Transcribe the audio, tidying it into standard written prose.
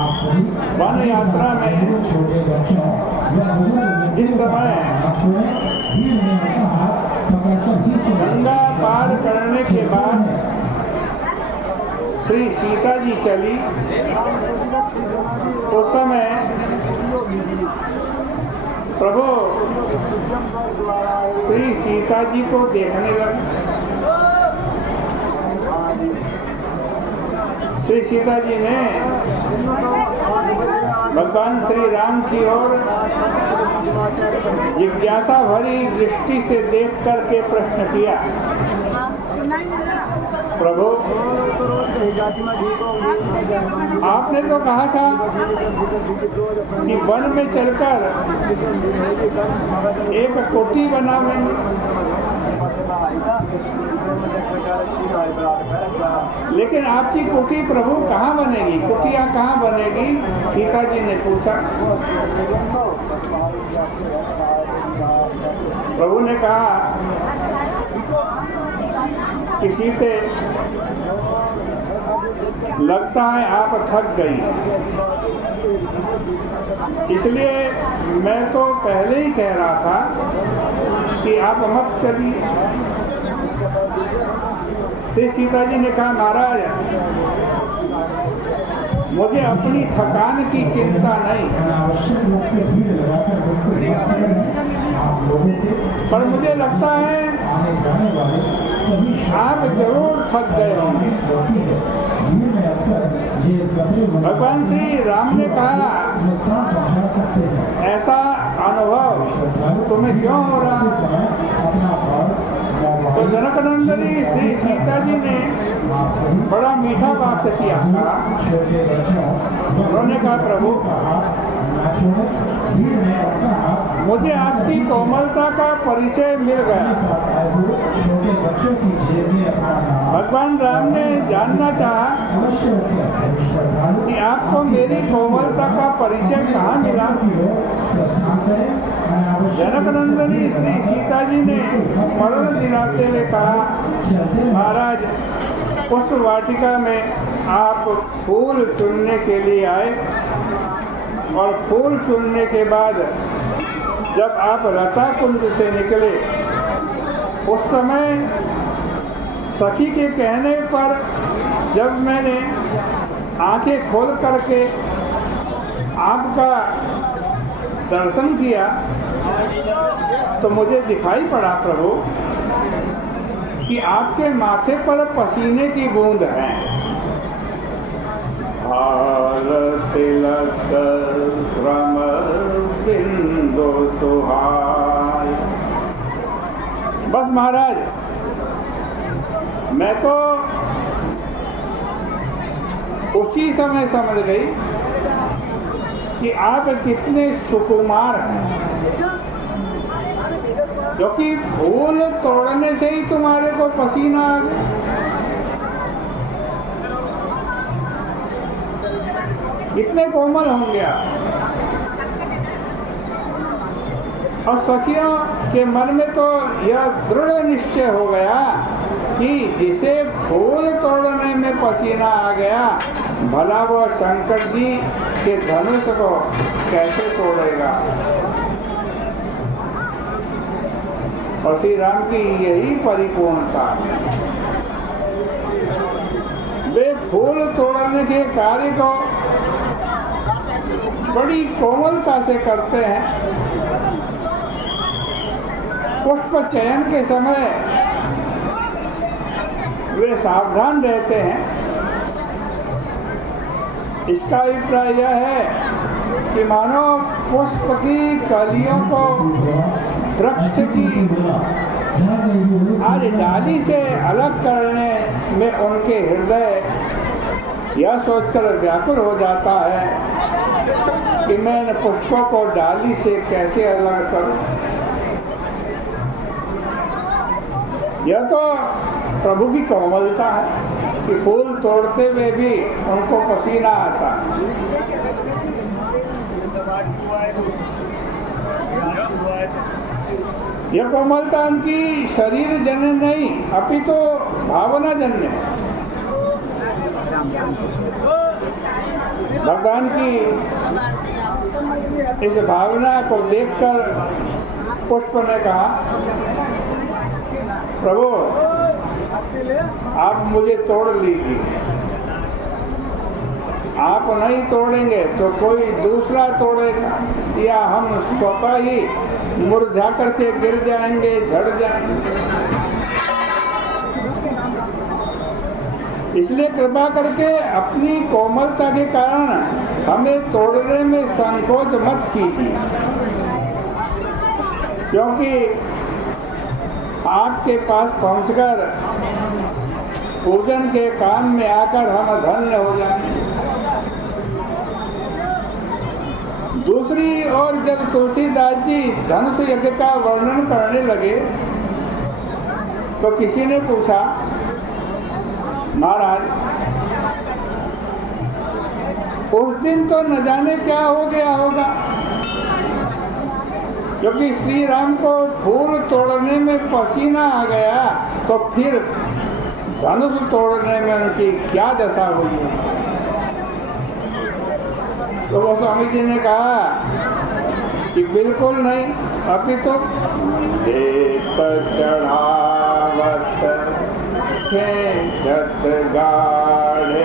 One यात्रा में जिस समय गंगा पार करने के बाद श्री सीता जी चली, उस समय प्रभु श्री सीता जी को देखने लगे। श्री सीता जी ने भगवान श्री राम की ओर जिज्ञासा भरी दृष्टि से देख करके प्रश्न किया, प्रभु आपने तो कहा था कि वन में चलकर एक कोठी बनावेंगे, लेकिन आपकी कोठी प्रभु कहाँ बनेगी, कुटिया कहाँ बनेगी? सीता जी ने पूछा। प्रभु ने कहा कि सीते, लगता है आप थक गई, इसलिए मैं तो पहले ही कह रहा था कि आप मत चलिए। श्री सीता जी ने कहा, महाराज मुझे अपनी थकान की चिंता नहीं, पर मुझे लगता है आप जरूर थक गए होंगे। भगवान श्री राम ने कहा, ऐसा अनुभव तुम्हें क्यों हो रहा? तो जनकनंदनी श्री सीता जी ने बड़ा मीठा बात से किया। उन्होंने कहा, प्रभु मुझे आपकी कोमलता का परिचय मिल गया। भगवान राम ने जानना चाहा कि आपको मेरी कोमलता का परिचय कहाँ मिला। जनकनंदनी श्री सीता जी ने स्मरण दिलाते हुए कहा, महाराज पुष्प वाटिका में आप फूल चुनने के लिए आए, और फूल चुनने के बाद जब आप लता कुंज से निकले, उस समय सखी के कहने पर जब मैंने आंखें खोल करके आपका दर्शन किया तो मुझे दिखाई पड़ा प्रभु कि आपके माथे पर पसीने की बूंद है। तिलक श्रम बिंदु सुहाय। बस महाराज मैं तो उसी समय समझ गई कि आप कितने सुकुमार हैं, क्योंकि फूल तोड़ने से ही तुम्हारे को पसीना आ गया। कितने कोमल होंगे आप। और सखियों के मन में तो यह दृढ़ निश्चय हो गया कि जिसे फूल तोड़ने में पसीना आ गया, भला वो शंकर जी के धनुष को कैसे तोड़ेगा। और श्री राम की यही परिपूर्णता, वे फूल तोड़ने के कार्य को बड़ी कोमलता से करते हैं। पुष्प चयन के समय वे सावधान रहते हैं। इसका अभिप्राय यह है कि मानो पुष्प की कलियों को वृक्ष की आज डाली से अलग करने में उनके हृदय यह सोचकर व्याकुल हो जाता है कि मैं इन पुष्पों को डाली से कैसे अलग करूं। यह तो प्रभु की कोमलता है कि फूल तोड़ते हुए भी उनको पसीना आता। यह कोमलता उनकी शरीर जन्य नहीं, अपितु भावना जन्य है। भगवान की इस भावना को देखकर पुष्प ने कहा, प्रभु आप मुझे तोड़ लीजिए, आप नहीं तोड़ेंगे तो कोई दूसरा तोड़ेगा, या हम स्वतः ही मुरझा करके गिर जाएंगे, झड़ जाएंगे। इसलिए कृपा करके अपनी कोमलता के कारण हमें तोड़ने में संकोच मत कीजिए, क्योंकि आपके पास पहुंचकर पूजन के काम में आकर हम धन्य हो जाएंगे। दूसरी ओर जब तुलसीदास जी धनुष यज्ञ का वर्णन करने लगे तो किसी ने पूछा, महाराज उस दिन तो न जाने क्या हो गया होगा, क्योंकि श्री राम को फूल तोड़ने में पसीना आ गया, तो फिर धनुष तोड़ने में उनकी क्या दशा हुई है। तो वो स्वामी जी ने कहा कि बिल्कुल नहीं, अभी तो देत चढ़ावत खेचत गाढ़े